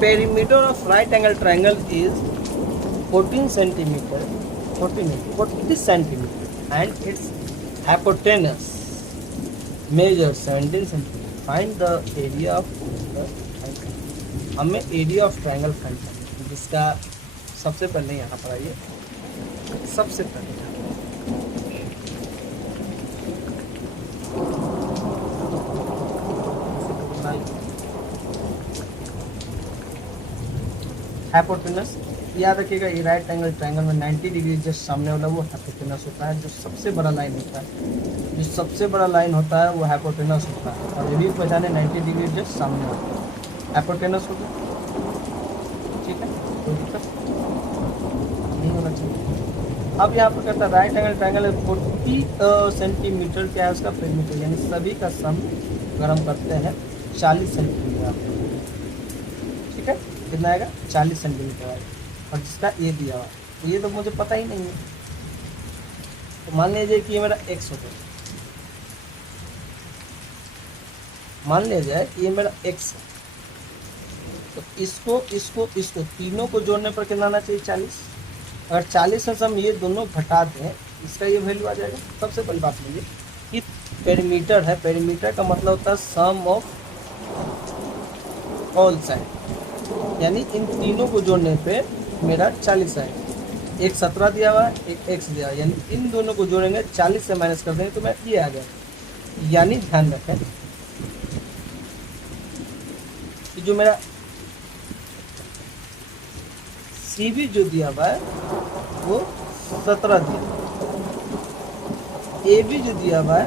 perimeter of right angle triangle is 14 centimeter, 40 centimeter, and its hypotenuse measure 17 centimeter. Find the area of the triangle. हमें area of triangle find करना है, जिसका सबसे पहले यहाँ पर आइए, सबसे पहले हाइपोटेनस याद रखिएगा। ये राइट एंगल ट्रायंगल में 90 डिग्री जस्ट सामने वाला वो हाइपोटेनस होता है। जो सबसे बड़ा लाइन होता है, जो सबसे बड़ा लाइन होता है वो हाइपोटेनस होता है, और ये भी पहचाने 90 डिग्री जस्ट सामने वाला हाइपोटेनस होता है। ठीक है, कोई दिक्कत नहीं होना चाहिए। अब यहाँ पर कहता है राइट एंगल ट्रायंगल 40 सेंटीमीटर क्या है उसका पेरीमीटर, यानी सभी का सम अगर हम करते हैं 40 सेंटीमीटर। ठीक है, कितना आएगा 40 सेंटीमीटर आएगा, और जिसका ये दिया हुआ तो ये तो मुझे पता ही नहीं है। तो मान लीजिए कि ये मेरा x हो गया, मान लिया जाए कि ये मेरा x है, तो इसको तीनों को जोड़ने पर कितना आना चाहिए 40। अगर 40 से हम ये दोनों घटा दें, इसका ये वैल्यू आ जाएगा। सबसे पहली बात लीजिए कि पेरीमीटर है, पेरीमीटर का मतलब होता है सम ऑफ ऑल साइड, यानी इन तीनों को जोड़ने पे मेरा 40 आएगा। एक 17 दिया हुआ है, एक x दिया हुआ है, यानी इन दोनों को जोड़ेंगे 40 से माइनस कर देंगे तो मैं ये आ जाएगा। यानी ध्यान रखें कि जो मेरा सी भी जो दिया हुआ है वो 17 दिया हुआ है, ए भी जो दिया हुआ है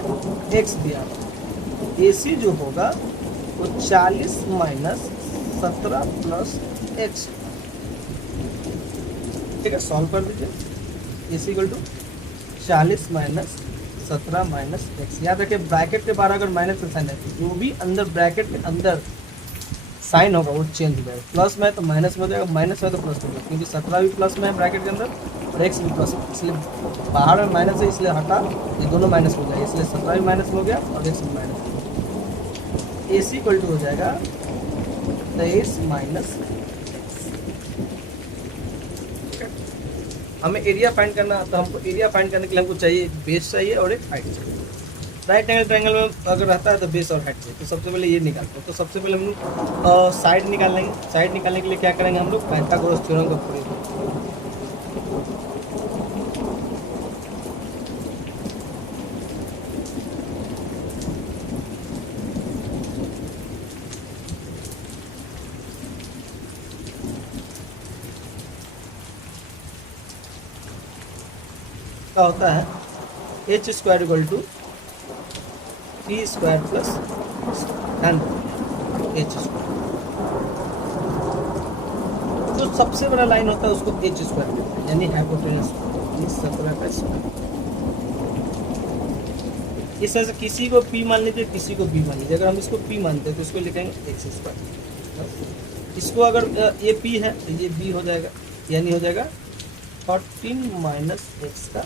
x दिया हुआ है, ए सी जो होगा वो 40 माइनस 17 प्लस x। ठीक है, सॉल्व कर दीजिए। Is equal to 40 minus 17 minus x। याद रखिए ब्रैकेट के बाहर अगर माइनस का साइन है तो जो भी अंदर ब्रैकेट के अंदर साइन होगा वो चेंज हो जाएगा। प्लस में तो माइनस में हो जाएगा, माइनस में तो प्लस में, क्योंकि 17 भी प्लस में है ब्रैकेट के अंदर और x भी प्लस में, इसलिए बाहर में माइनस है, इसलिए हटा ये दोनों माइनस हो जाएगा, इसलिए 17 भी माइनस में हो गया और x भी माइनस हो गया। ए सी इक्वल टू हो जाएगा 23 माइनस। हमें एरिया फाइंड करना, तो हमको एरिया फाइंड करने के लिए हमको चाहिए बेस चाहिए और एक हाइट चाहिए। राइट एंगल ट्रायंगल में अगर रहता है तो बेस और हाइट चाहिए, तो सबसे पहले ये निकालते हैं। तो सबसे पहले हम लोग साइड निकाल लेंगे। साइड निकालने के लिए क्या करेंगे हम लोग, पाइथागोरस थ्योरम का प्रयोग करेंगे। क्या होता है H square equal to 3 square plus H square. जो सबसे बड़ा लाइन होता है उसको एच स्क्वायर कहते हैं, यानी हाइपोटेनस, 17 का स्क्वायर। इस तरह से किसी को पी मान लीजिए, किसी को बी मान लीजिए। अगर हम इसको पी मानते हैं तो इसको लिखेंगे एक्स स्क्वायर। इसको अगर ये पी है तो ये बी हो जाएगा, यानी हो जाएगा 14 माइनस एक्स का।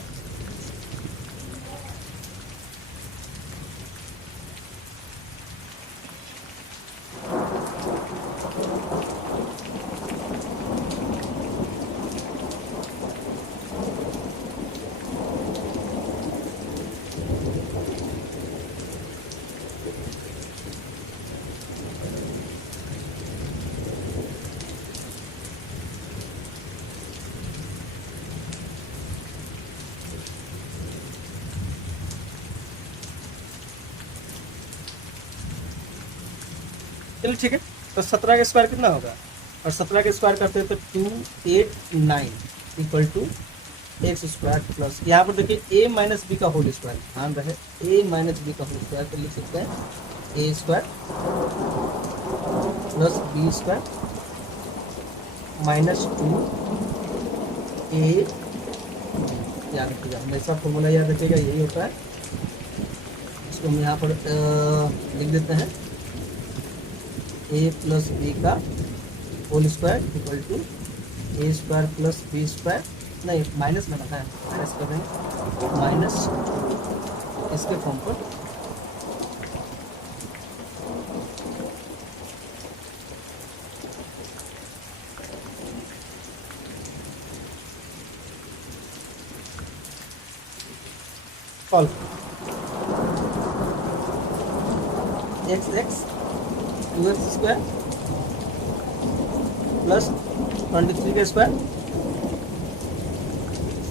चलिए ठीक है, तो 17 का स्क्वायर कितना होगा, और 17 का स्क्वायर करते हैं तो 289 equal to x square plus, यहाँ पर देखिए ए माइनस बी का होल स्क्वायर, ध्यान रहे ए माइनस बी का होल स्क्वायर, तो लिख सकते हैं a square plus B square minus 2 a. याद रखिएगा, हमेशा फॉर्मूला याद रखिएगा, यही होता है। इसको हम यहाँ पर लिख देते हैं ए प्लस बी का whole square equal to A square plus B square, नहीं माइनस में रखा है, माइनस कर देंगे, माइनस इसके फॉर्म पर solve x x 2x square plus 23 का स्क्वायर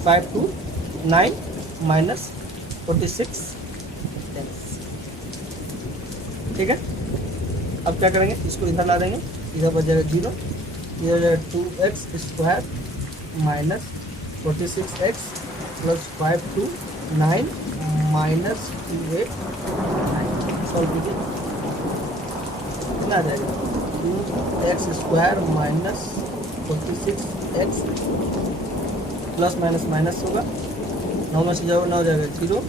5 to 9 माइनस 46 एक्स। ठीक है, अब क्या करेंगे, इसको इधर ला देंगे, इधर बच जाएगा 0, इधर जाएगा 2x square minus 46x plus 5 to 9 minus 28 solve कीजिए, कितना आ जाएगा 2x square minus 46x plus minus minus होगा, 9 में से जाओगे 9 जाएगा 0,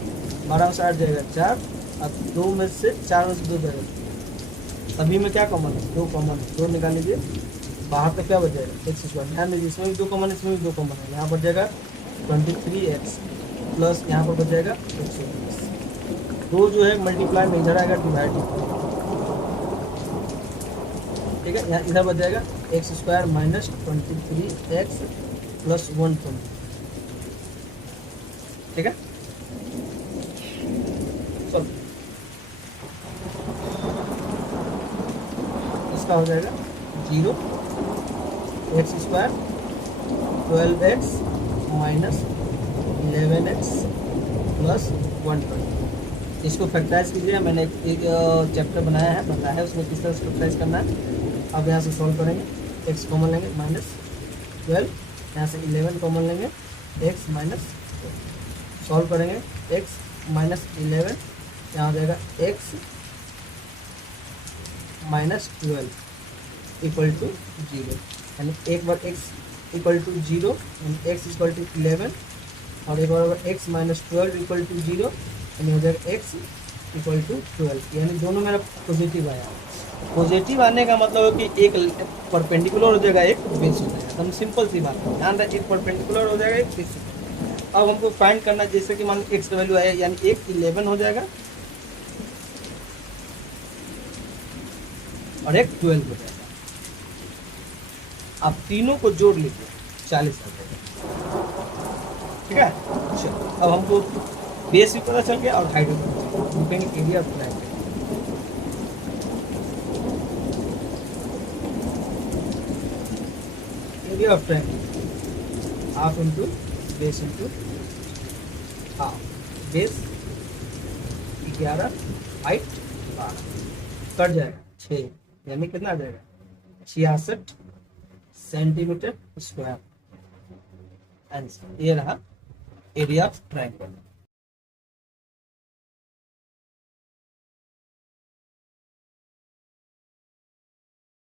12 में से 8 जाएगा 4, अब 2 में से 4 में से 2 जाएगा, सभी में क्या कॉमन है, 2 कॉमन है, 2 निकाल लीजिए, बाहर तो क्या बच जाएगा एक्स स्क्वायर, ध्यान दीजिए इसमें भी 2 कॉमन है, इसमें भी 2 कॉमन है, यहाँ पर जाएगा 23x प्लस यहाँ पर बच जाएगा 120, 2 जो है मल्टीप्लाई में इधर आएगा डिवाइड, ठीक है, यहाँ इधर बच जाएगा x square minus 23x plus 120, ठीक है, चलो इसका हो जाएगा 0 x square 12x minus 11x plus 120, इसको फैक्टराइज कीजिए, मैंने एक चैप्टर बनाया है, बताया है उसमें किस तरह से फैक्टराइज करना है। अब यहाँ से सॉल्व करेंगे, x कॉमन लेंगे माइनस 12, यहाँ से 11 कॉमन लेंगे, x माइनस, सॉल्व करेंगे x माइनस 11, यहाँ हो जाएगा x माइनस 12 इक्वल टू 0, यानी एक बार x equal to 0 x equal to 11 और एक बार x माइनस 12 इक्वल टू 0 यानी हो जाएगा x इक्वल टू 12, यानी दोनों मेरा पॉजिटिव आया। पॉजिटिव आने का मतलब है कि एक परपेंडिकुलर हो जाएगा, एक बेस हो जाएगा, एकदम सिंपल सी बात है, ध्यान रखिए, एक परपेंडिकुलर हो जाएगा, एक बेस हो जाएगा। अब हमको फाइंड करना, जैसे कि मान लो x का वैल्यू आया, यानी एक 11 हो जाएगा और एक 12 हो जाएगा, आप तीनों को जोड़ लीजिए 40 आ जाएगा, ठीक है। चलो अब हमको बेस भी पता चल गया और हाइट भी पता चल गया, area of triangle, area of triangle half into base into half, base 11 height 12 cut जाएगा 6, यानी कितना आ जाएगा 66 सेंटीमीटर स्क्वायर। आंसर ये रहा एरिया ऑफ ट्रायंगल।